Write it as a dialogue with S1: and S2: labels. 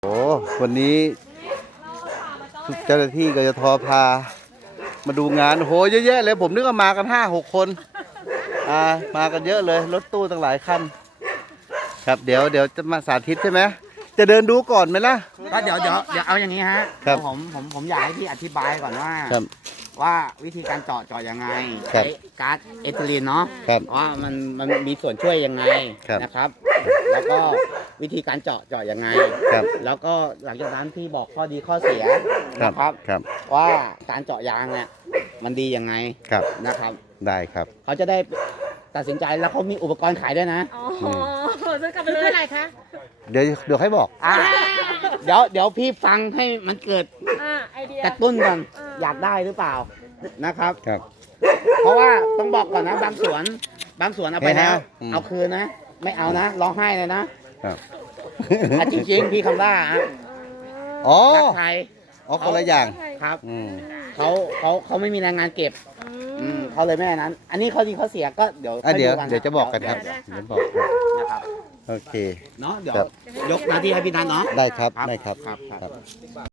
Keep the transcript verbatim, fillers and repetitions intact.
S1: โอ้วันนี้เจ้าหน้าที่กยทพามาดูงานโหเยอะแยะเลยผมนึกว่ามากันห้าหกคนอ่ามากันเยอะเลยรถตู้ตั้งหลายคันครับเดี๋ยวเดี๋ยวจะมาสาธิตใช่ไหมจะเดินดูก่อนไหมล่ะ
S2: ก็เดี๋ยวเดี๋ยวเดี๋ยวเอาอย่างนี้ฮะ
S1: ครับ
S2: ผมผมผมอยากให้พี่อธิบายก่อนว่า
S1: ครับ
S2: ว่าวิธีการเจาะเจาะยังไง
S1: ครับ
S2: ใช้ก๊าซเอทิลีนเนาะ
S1: ครับ
S2: ว่ามันมันมีส่วนช่วยยังไง
S1: ครับ
S2: นะครับ แล้วก็วิธีการเจาะเจาะยังไง
S1: ครับ
S2: แล้วก็หลังจากนั้นพี่บอกข้อดีข้อเสีย
S1: ครับ
S2: นะครับ
S1: ครับ
S2: ว่าการเจาะยางเนี่ยมันดียังไง
S1: ครับ
S2: นะครับ
S1: ได้ครับ
S2: เขาจะได้ตัดสินใจแล้วเขามีอุปกรณ์ขายด้วยนะ
S3: อ๋อจะกลับไปเลยอะไรคะ
S1: เดี๋ยวเดี๋ยวให้บอก
S2: อ่าเดี๋ยวเดี๋ยวพี่ฟังให้มันเกิด
S3: อ่าไอเดีย
S2: กระตุ้นก่อน
S3: อ่า
S2: อยากได้หรือเปล่านะครับ
S1: ครับ
S2: เพราะว่าต้องบอกก่อนนะบางสวนบางสวนเอาไปแล้ว
S1: อืม
S2: เอาคืนนะ ไม่เอานะร้องไห้เลยนะครับ อ่ะจริงๆพี่คำว่าฮะ
S1: อ๋อ
S2: รักไทย
S1: อ๋อคนละอย่าง
S2: ครับ
S1: อืม
S2: เขาเขาเขาไม่มีแรงงานเก็บ
S3: อื
S2: อืม
S3: ม
S2: เขาเลยไม่อันนั้น อันนี้ข้อดีข้อเสียก็เดี๋ยว
S1: อ่ะเดี๋ยว
S2: ค่
S1: เดี๋ยวจะบอกกันครับ
S3: ได้
S1: เดี๋ยวบอกครับ
S2: นะครับ
S1: โอเค
S2: เนาะเดี๋ยว
S1: ครับ
S2: ยกหน้าที่ให้พี่นัทเนาะ
S1: ได้ครับ
S2: ครับ
S1: ได้ครับ
S2: ครับ
S1: ครับ